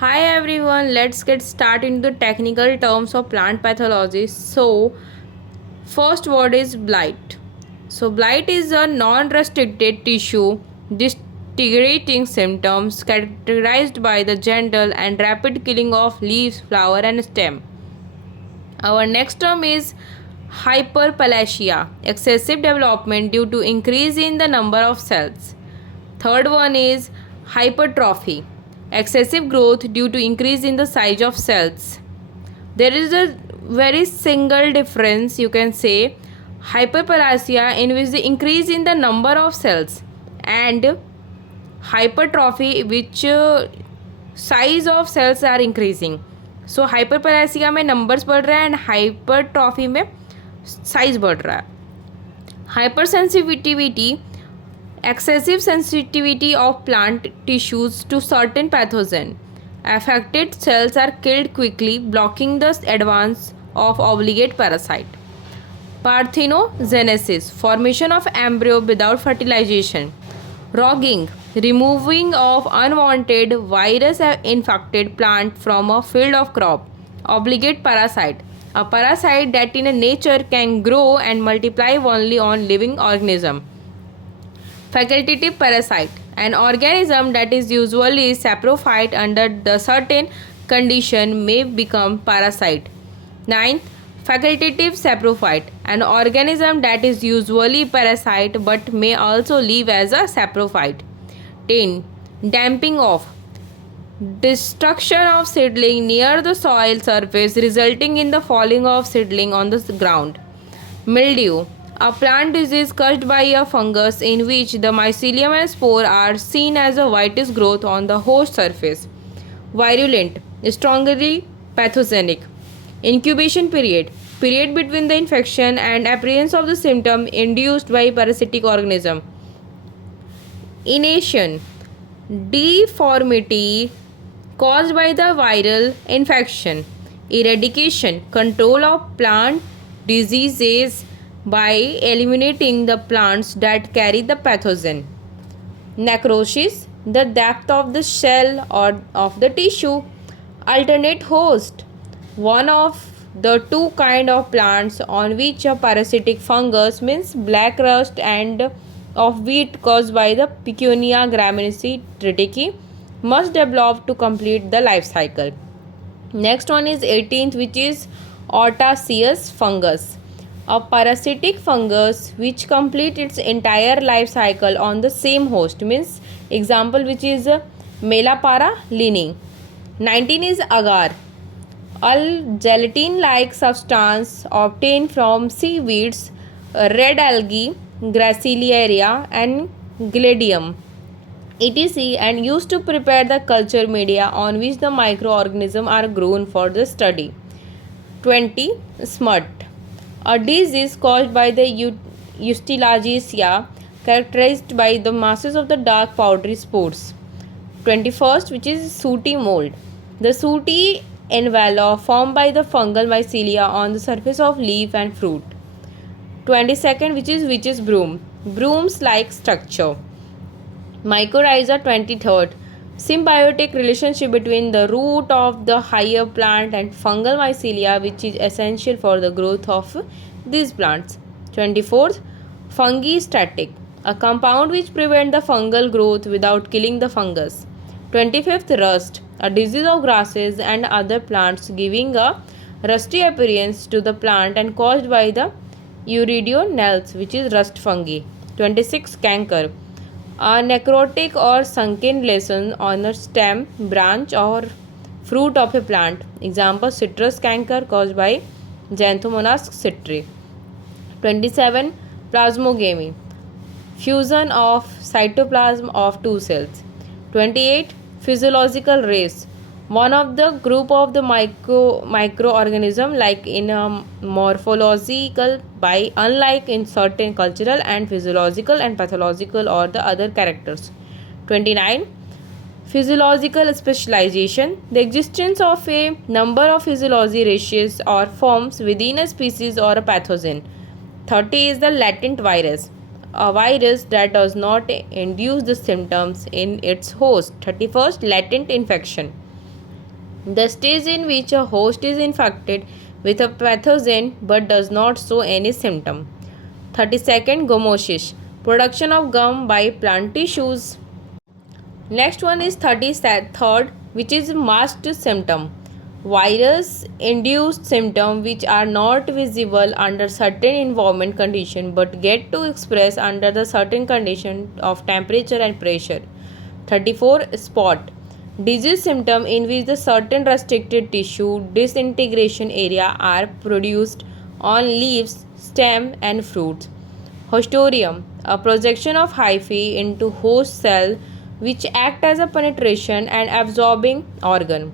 Hi everyone, let's get started into the technical terms of plant pathology. So, first word is blight. So, blight is a non-restricted tissue deteriorating symptoms characterized by the gentle and rapid killing of leaves, flower and stem. Our next term is hyperplasia, excessive development due to increase in the number of cells. Third one is hypertrophy, excessive growth due to increase in the size of cells. There is a very single difference, you can say, hyperplasia in which the increase in the number of cells, and hypertrophy which size of cells are increasing. So hyperplasia में numbers बढ़ रहा है and hypertrophy में size बढ़ रहा है. Hypersensitivity, excessive sensitivity of plant tissues to certain pathogen. Affected cells are killed quickly, blocking the advance of obligate parasite. Parthenogenesis, formation of embryo without fertilization. Rogging, removing of unwanted virus infected plant from a field of crop. Obligate parasite, a parasite that in nature can grow and multiply only on living organism. Facultative parasite, an organism that is usually saprophyte under the certain condition may become parasite. 9th, facultative saprophyte, an organism that is usually parasite but may also live as a saprophyte. 10. Damping off, destruction of seedling near the soil surface resulting in the falling of seedling on the ground. Mildew, a plant disease caused by a fungus in which the mycelium and spore are seen as a whitish growth on the host surface. Virulent, strongly pathogenic. Incubation period, period between the infection and appearance of the symptom induced by parasitic organism. Inanition, deformity caused by the viral infection. Eradication, control of plant diseases by eliminating the plants that carry the pathogen. Necrosis, the depth of the shell or of the tissue. Alternate host, one of the two kind of plants on which a parasitic fungus means black rust and of wheat caused by the Pecunia gramineae triticum must develop to complete the life cycle. Next one is 18th, which is Autarcious fungus, a parasitic fungus which complete its entire life cycle on the same host, means example which is Melapara lini. 19 is agar, a gelatin like substance obtained from seaweeds, red algae, Graciliaria and Gladium etc. and used to prepare the culture media on which the microorganisms are grown for the study. 20. Smut, a disease caused by the Eustilagia characterized by the masses of the dark powdery spores. 21st, which is sooty mold, the sooty envelope formed by the fungal mycelia on the surface of leaf and fruit. 22nd, which is witch's broom, brooms like structure. Mycorrhiza. 23rd, symbiotic relationship between the root of the higher plant and fungal mycelia which is essential for the growth of these plants. 24th, fungi static, a compound which prevents the fungal growth without killing the fungus. 25th, rust, a disease of grasses and other plants giving a rusty appearance to the plant and caused by the Uridionales which is rust fungi. 26, canker, a necrotic or sunken lesion on a stem, branch or fruit of a plant. Example, citrus canker caused by Xanthomonas citri. 27, plasmogamy, fusion of cytoplasm of two cells. 28, physiological race, one of the group of the microorganism like in a morphological by unlike in certain cultural and physiological and pathological or the other characters. 29, physiological specialization, the existence of a number of physiology ratios or forms within a species or a pathogen. 30 is the latent virus, a virus that does not induce the symptoms in its host. 31st, latent infection, The stage in which a host is infected with a pathogen but does not show any symptom. 32nd, gummosis, production of gum by plant tissues. Next one is 33rd, which is masked symptom. Virus induced symptoms which are not visible under certain environment condition but get to express under the certain condition of temperature and pressure. 34, spot, disease symptom in which the certain restricted tissue disintegration area are produced on leaves, stem and fruits. Hostorium, a projection of hyphae into host cell which act as a penetration and absorbing organ.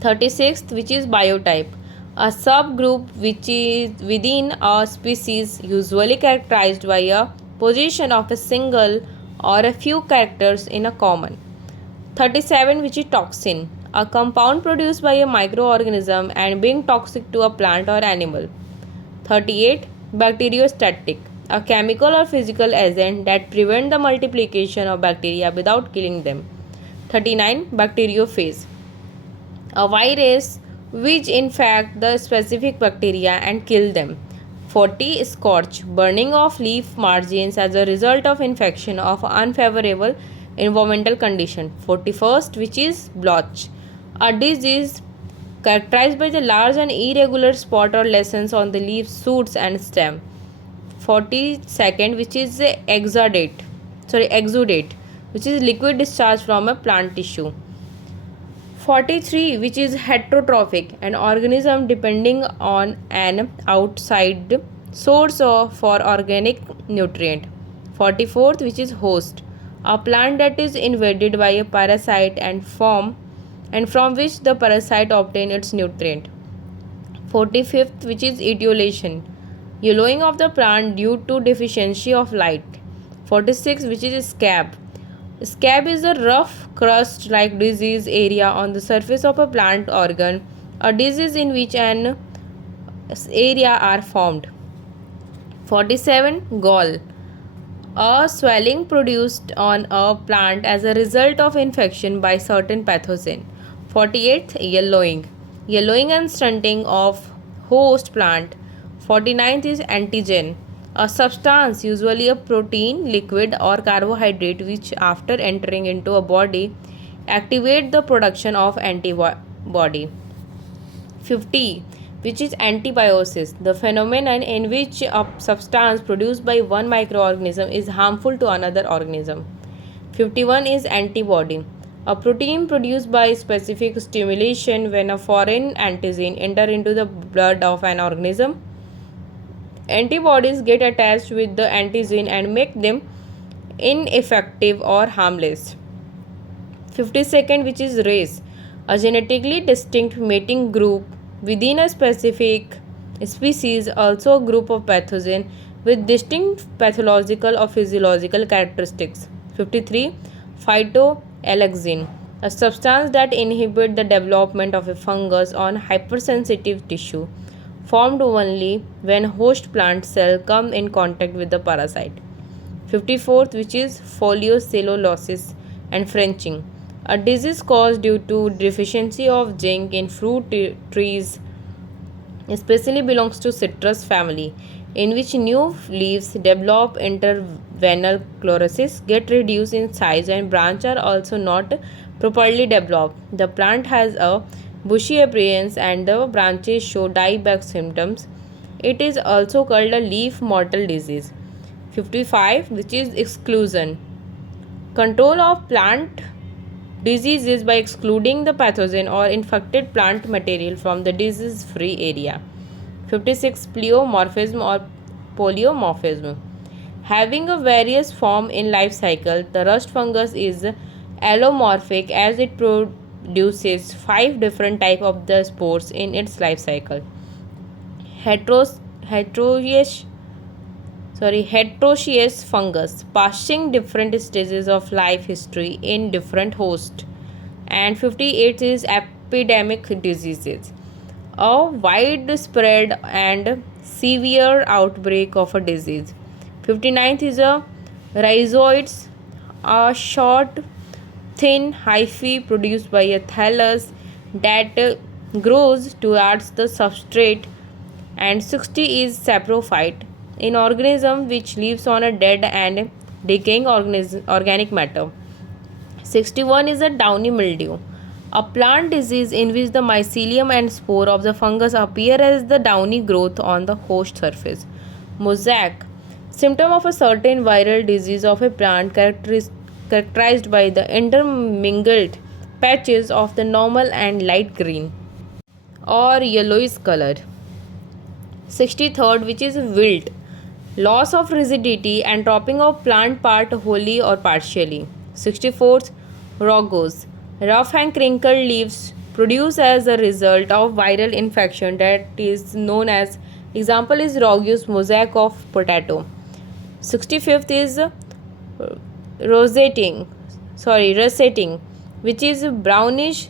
36th, which is biotype, a subgroup which is within a species usually characterized by a position of a single or a few characters in a common. 37, which is toxin, a compound produced by a microorganism and being toxic to a plant or animal. 38, bacteriostatic, a chemical or physical agent that prevent the multiplication of bacteria without killing them. 39, bacteriophage, a virus which infect the specific bacteria and kill them. 40, scorch, burning of leaf margins as a result of infection of unfavorable environmental condition. 41st, which is blotch, a disease characterized by the large and irregular spot or lesions on the leaves, shoots and stem. 42nd, which is exudate, which is liquid discharge from a plant tissue. 43, which is heterotrophic, an organism depending on an outside source for organic nutrient. 44th, which is host, a plant that is invaded by a parasite and from which the parasite obtain its nutrient. 45th, which is etiolation, yellowing of the plant due to deficiency of light. 46, which is scab. Scab is a rough crust like disease area on the surface of a plant organ, a disease in which an area are formed. 47, gall, a swelling produced on a plant as a result of infection by certain pathogen. 48th, yellowing and stunting of host plant. 49th is antigen, a substance, usually a protein, liquid or carbohydrate, which after entering into a body activate the production of antibody. 50, which is antibiosis, the phenomenon in which a substance produced by one microorganism is harmful to another organism. 51 is antibody, a protein produced by specific stimulation when a foreign antigen enter into the blood of an organism. Antibodies get attached with the antigen and make them ineffective or harmless. 52nd, which is race, a genetically distinct mating group within a specific species, also a group of pathogen with distinct pathological or physiological characteristics. 53, phytoalexin, a substance that inhibits the development of a fungus on hypersensitive tissue, formed only when host plant cell come in contact with the parasite. 54th, which is foliocellulosis and frenching, a disease caused due to deficiency of zinc in fruit trees, especially belongs to citrus family, in which new leaves develop interveinal chlorosis, get reduced in size and branch are also not properly developed. The plant has a bushy appearance and the branches show dieback symptoms. It is also called a leaf mottle disease. 55, which is exclusion, control of plant diseases by excluding the pathogen or infected plant material from the disease free area. 56, pleomorphism or polymorphism, having a various form in life cycle. The rust fungus is allomorphic as it produces 5 different types of the spores in its life cycle. Heterogeneous fungus, passing different stages of life history in different hosts. And 58 is epidemic diseases, a widespread and severe outbreak of a disease. 59th is a rhizoids, a short thin hyphae produced by a thallus that grows towards the substrate, and 60 is saprophyte, an organism which lives on a dead and decaying organic matter. 61 is a downy mildew, a plant disease in which the mycelium and spore of the fungus appear as the downy growth on the host surface. Mosaic, symptom of a certain viral disease of a plant characterized by the intermingled patches of the normal and light green or yellowish color. 63rd, which is wilt, loss of rigidity and dropping of plant part wholly or partially. 64th, rugose, rough and crinkled leaves produced as a result of viral infection that is known as, example is rugose mosaic of potato. 65th is rosetting, which is brownish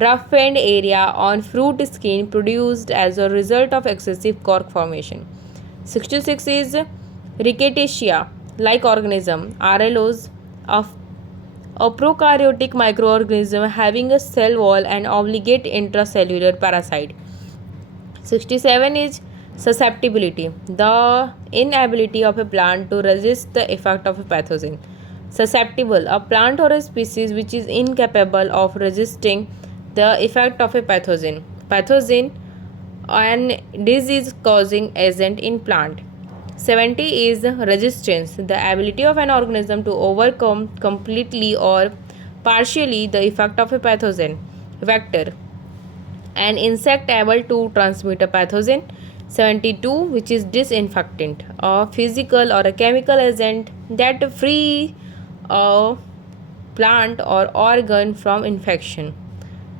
roughened area on fruit skin produced as a result of excessive cork formation. 66 is Rickettsia like organism, RLOs, a prokaryotic microorganism having a cell wall and obligate intracellular parasite. 67 is susceptibility, the inability of a plant to resist the effect of a pathogen. Susceptible, a plant or a species which is incapable of resisting the effect of a pathogen. Pathogen, an disease causing agent in plant. 70 is resistance, the ability of an organism to overcome completely or partially the effect of a pathogen. Vector, an insect able to transmit a pathogen. 72, which is disinfectant, a physical or a chemical agent that free a plant or organ from infection.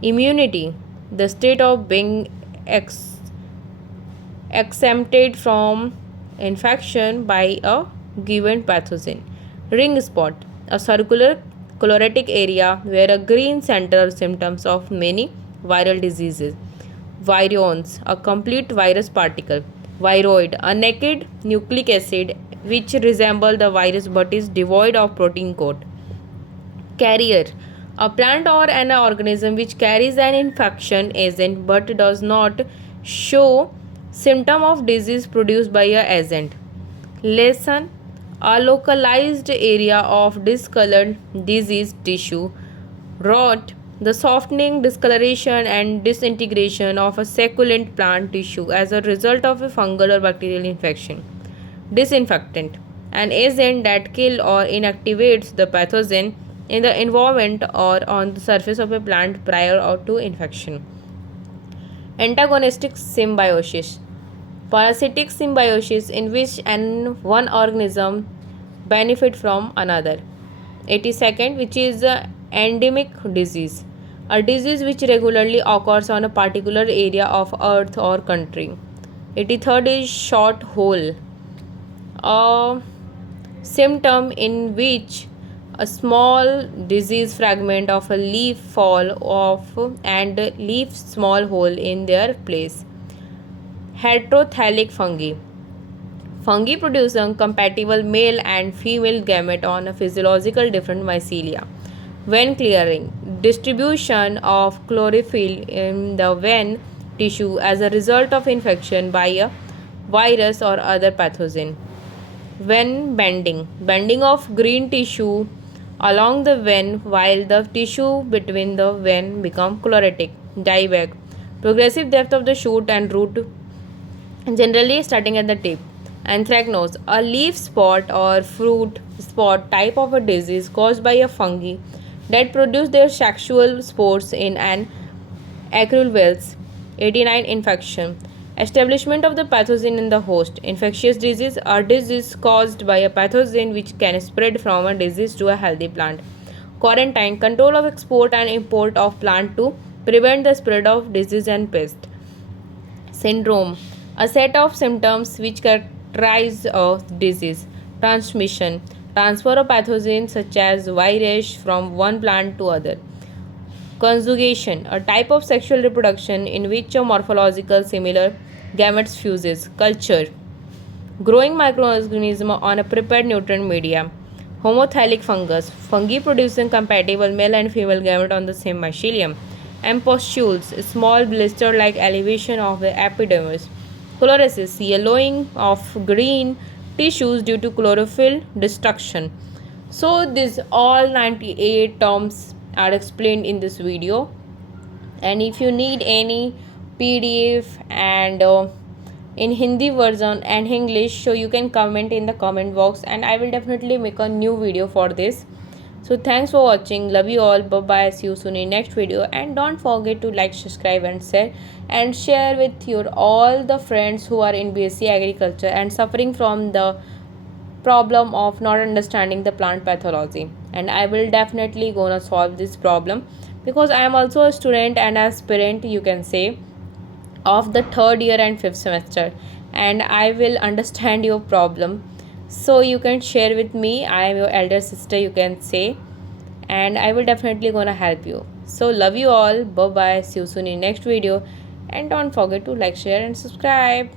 Immunity, the state of being exempted from infection by a given pathogen. Ring spot, a circular chlorotic area where a green center symptoms of many viral diseases. Virions, a complete virus particle. Viroid, a naked nucleic acid which resembles the virus but is devoid of protein coat. Carrier, a plant or an organism which carries an infection agent but does not show symptom of disease produced by a agent. Lesion, a localized area of discolored diseased tissue. Rot, the softening, discoloration and disintegration of a succulent plant tissue as a result of a fungal or bacterial infection. Disinfectant, an agent that kills or inactivates the pathogen in the environment or on the surface of a plant prior to infection. Antagonistic symbiosis, parasitic symbiosis in which one organism benefit from another. 82nd, which is endemic disease, a disease which regularly occurs on a particular area of earth or country. 83rd is short hole, a symptom in which a small disease fragment of a leaf fall off and leave small hole in their place. Heterothallic fungi, fungi producing compatible male and female gamete on a physiological different mycelia. Vein clearing, distribution of chlorophyll in the vein tissue as a result of infection by a virus or other pathogen. Vein bending, bending of green tissue along the vein while the tissue between the vein become chlorotic. Dieback, progressive depth of the shoot and root generally starting at the tip. Anthracnose, a leaf spot or fruit spot type of a disease caused by a fungi that produce their sexual spores in an acral wells. 89. Infection, establishment of the pathogen in the host. Infectious disease are disease caused by a pathogen which can spread from a disease to a healthy plant. Quarantine, control of export and import of plant to prevent the spread of disease and pest. Syndrome, a set of symptoms which characterize a disease. Transmission, transfer of pathogens such as virus from one plant to other. Conjugation, a type of sexual reproduction in which a morphological similar gametes fuses. Culture, growing microorganism on a prepared nutrient media. Homothallic fungus, fungi producing compatible male and female gamete on the same mycelium. Ampustules, small blister like elevation of the epidermis. Chlorosis, yellowing of green tissues due to chlorophyll destruction. So these all 98 terms are explained in this video, and if you need any PDF and in Hindi version and English, so you can comment in the comment box and I will definitely make a new video for this. So thanks for watching. Love you all. Bye bye. See you soon in next video. And don't forget to like, subscribe and share with your all the friends who are in BSc Agriculture and suffering from the problem of not understanding the plant pathology. And I will definitely gonna solve this problem, because I am also a student and aspirant, you can say, of the third year and fifth semester, and I will understand your problem. So you can share with me. I am your elder sister, you can say, and I will definitely gonna help you. So love you all. Bye bye. See you soon in next video. And don't forget to like, share and subscribe.